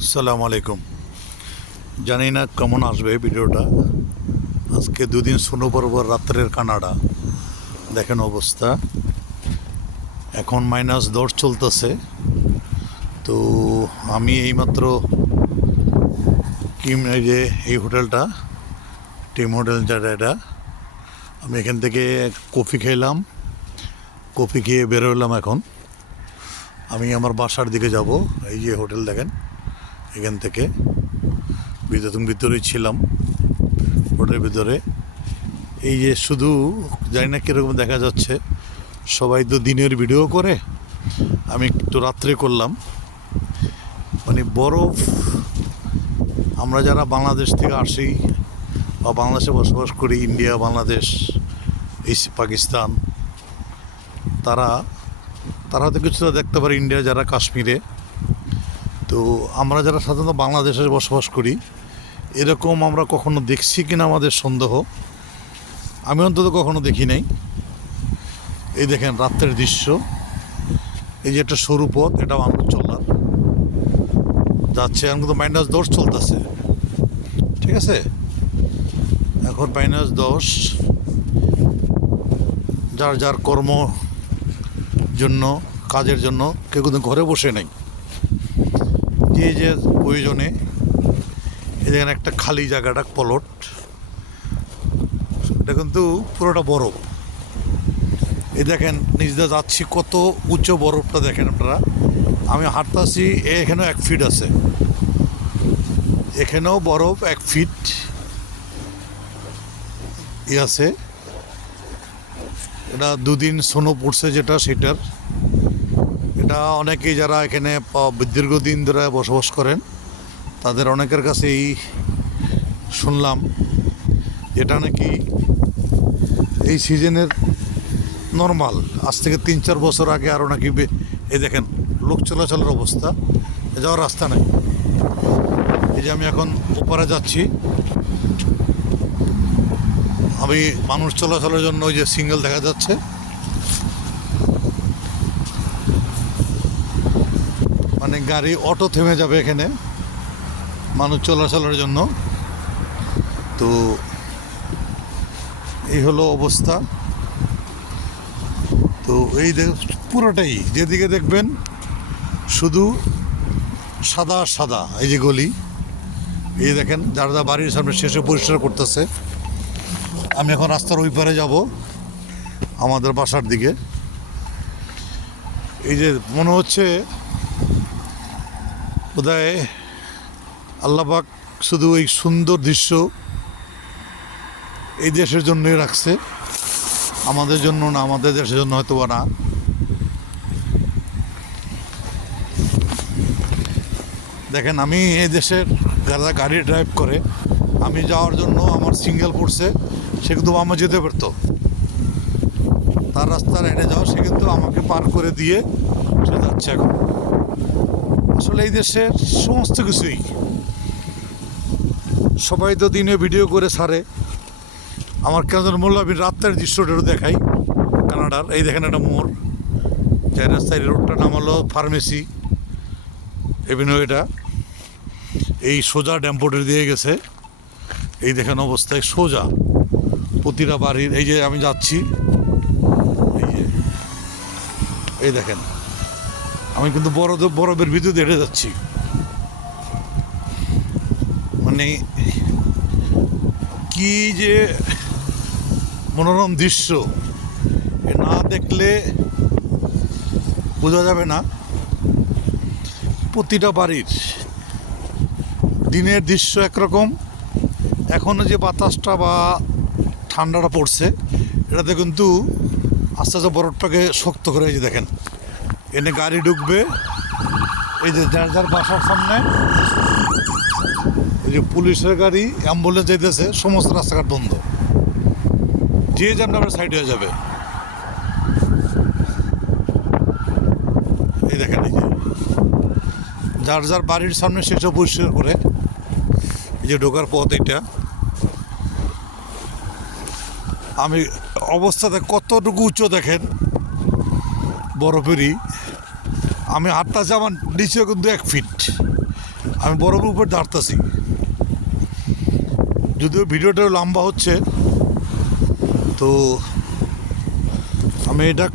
আসসালামু আলাইকুম। জানি না কেমন আসবে ভিডিওটা। আজকে দুদিন শোনো পরপর রাত্রের কানাডা দেখেন অবস্থা। এখন -10 চলতেছে। তো আমি এইমাত্র এই যে এই হোটেলটা টিম হোটেল যেটা, এটা আমি এখান থেকে কফি খেলাম। কফি খেয়ে বেরোলাম। এখন আমি আমার বাসার দিকে যাব। এই যে হোটেল দেখেন, এখান থেকে ভিতরেই ছিলাম হোটেলের ভিতরে। এই যে শুধু জানি না কীরকম দেখা যাচ্ছে, সবাই তো দিনের ভিডিও করে, আমি একটু রাত্রে করলাম। মানে বরফ, আমরা যারা বাংলাদেশ থেকে আসি বা বাংলাদেশে বসবাস করি, ইন্ডিয়া, বাংলাদেশ, এই পাকিস্তান, তারা হয়তো কিছুটা দেখতে পারে ইন্ডিয়া যারা কাশ্মীরে। তো আমরা যারা সাধারণত বাংলাদেশে বসবাস করি, এরকম আমরা কখনো দেখছি কিনা আমাদের সন্দেহ। আমি অন্তত কখনো দেখি নাই। এই দেখেন রাত্রের দৃশ্য। এই যে একটা সরু পথ, এটা মানুষ চলার যাচ্ছে। এখন কিন্তু -10 চলতেছে, ঠিক আছে? এখন -10, যার যার কর্ম জন্য, কাজের জন্য কেউ কিন্তু ঘরে বসে নেই। যে প্রয়োজনে এই দেখেন একটা খালি জায়গাটা পলট, এটা কিন্তু পুরোটা বরফ। এই দেখেন নিজে যাচ্ছি, কত উঁচু বরফটা দেখেন আপনারা। আমি হাঁটতেছি, এখানেও 1 ফিট আছে, এখানেও বরফ 1 ফিট আছে। এটা দুদিন স্নো পড়ছে যেটা, সেটার এটা অনেকেই যারা এখানে দীর্ঘদিন ধরে বসবাস করেন, তাদের অনেকের কাছেই শুনলাম এটা নাকি এই সিজনের নর্মাল। আজ থেকে 3-4 বছর আগে আরও নাকি এই দেখেন লোক চলাচলের অবস্থা, যাওয়ার রাস্তা নেই। এই যে আমি এখন ওপারে যাচ্ছি, আমি মানুষ চলাচলের জন্য ওই যে সিঙ্গেল দেখা যাচ্ছে, মানে গাড়ি অটো থেমে যাবে এখানে মানুষ চলাচলের জন্য। তো এই হলো অবস্থা। তো এই পুরোটাই যেদিকে দেখবেন শুধু সাদা সাদা। এই যে গলি, এই দেখেন যারা বাড়ির সামনে শেষে পরিষ্কার করতেছে। আমি এখন রাস্তার ওই পারে যাব আমাদের বাসার দিকে। এই যে মনে হচ্ছে বোধহয় আল্লাহ পাক শুধু এই সুন্দর দৃশ্য এই দেশের জন্যই রাখছে, আমাদের জন্য না, আমাদের দেশের জন্য হয়তো বা না। দেখেন আমি এই দেশের যারা গাড়ি ড্রাইভ করে, আমি যাওয়ার জন্য আমার সিঙ্গেল পড়ছে, সে কিন্তু আমার যেতে পারতো, তার রাস্তার এনে যাওয়া, সে কিন্তু আমাকে পার করে দিয়ে সে যাচ্ছে। এখন আসলে এই দেশের সমস্ত কিছুই, সবাই তো দিনে ভিডিও করে ছাড়ে, আমার কেন যেন মূল্য। আমি রাত্রের দৃশ্যটা দেখাই কানাডার। এই দেখেন একটা মোড়, যে রাস্তায় রোডটার নাম হলো ফার্মেসি এভিনিউ। এটা এই সোজা ড্যাম্পোর্টের দিয়ে গেছে। এই দেখেন অবস্থায় সোজা প্রতিটা বাড়ির। এই যে আমি যাচ্ছি, এই দেখেন আমি কিন্তু বরফের ভিতরে হেঁটে যাচ্ছি। মানে কি যে মনোরম দৃশ্য, না দেখলে বোঝা যাবে না। প্রতিটা বাড়ির দিনের দৃশ্য একরকম। এখনও যে বাতাসটা বা ঠান্ডাটা পড়ছে, এটাতে কিন্তু আস্তে আস্তে বরফটাকে শক্ত করে। এই যে দেখেন এনে গাড়ি ঢুকবে, এই যে যার যার বাসার সামনে এই যে পুলিশের গাড়ি, অ্যাম্বুলেন্স যেতেছে, সমস্ত রাস্তাঘাট বন্ধ, যে যান আপনার সাইড হয়ে যাবে। এই দেখেন এই যে যার যার বাড়ির সামনে সেসব পরিষ্কার করে। এই যে ঢোকার পথ এটা, আমি অবস্থাতে কতটুকু উচ্চ দেখেন বরফেরই। আমি হাঁটতেছি, আমার নিচেও কিন্তু 1 ফিট, আমি বরফের উপর দাঁড়াতেছি। যদিও ভিডিওটা লম্বা হচ্ছে, তো আমি এটা